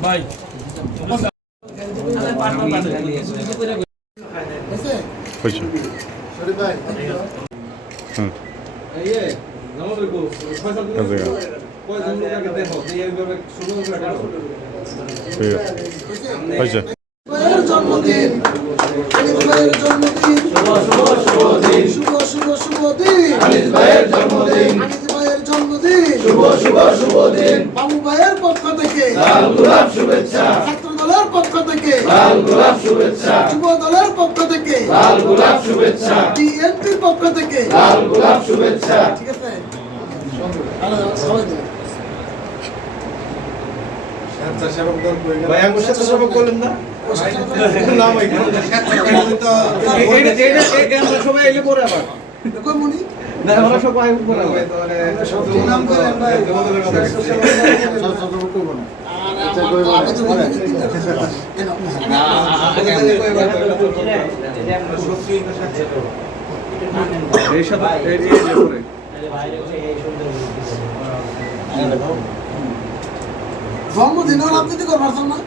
ভাই হয়েছে হয়েছে জন্মদিন শুভ শুভ শুভ দিন আনিস ভাইয়ের জন্মদিন শুভ দিন বাবু ভাইয়ের পক্ষ থেকে লাল গোলাপ শুভেচ্ছা ছাত্র দলের পক্ষ থেকে লাল গোলাপ শুভেচ্ছা যুব দলের পক্ষ থেকে লাল গোলাপ শুভেচ্ছা বিএনপির পক্ষ থেকে লাল গোলাপ শুভেচ্ছা ঠিক আছে সবাই দেন ভাই আমার সাথে সব করলেন না না ভাই এটা সবাই এলে পরে আবার কই মনি না আমরা সব আই পরে হবে তাহলে সব নাম করেন ভাই এই সব এই যে পরে জন্মদিন রাজনীতি করবার না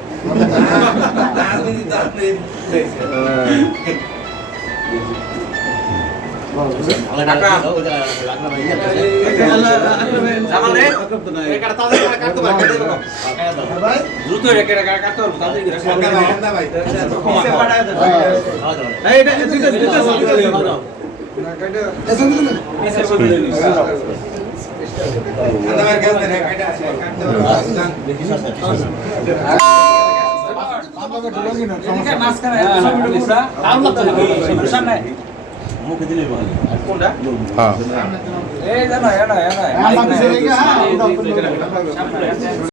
মুখে দিলে ভালো কোনটা হ্যাঁ এই জানা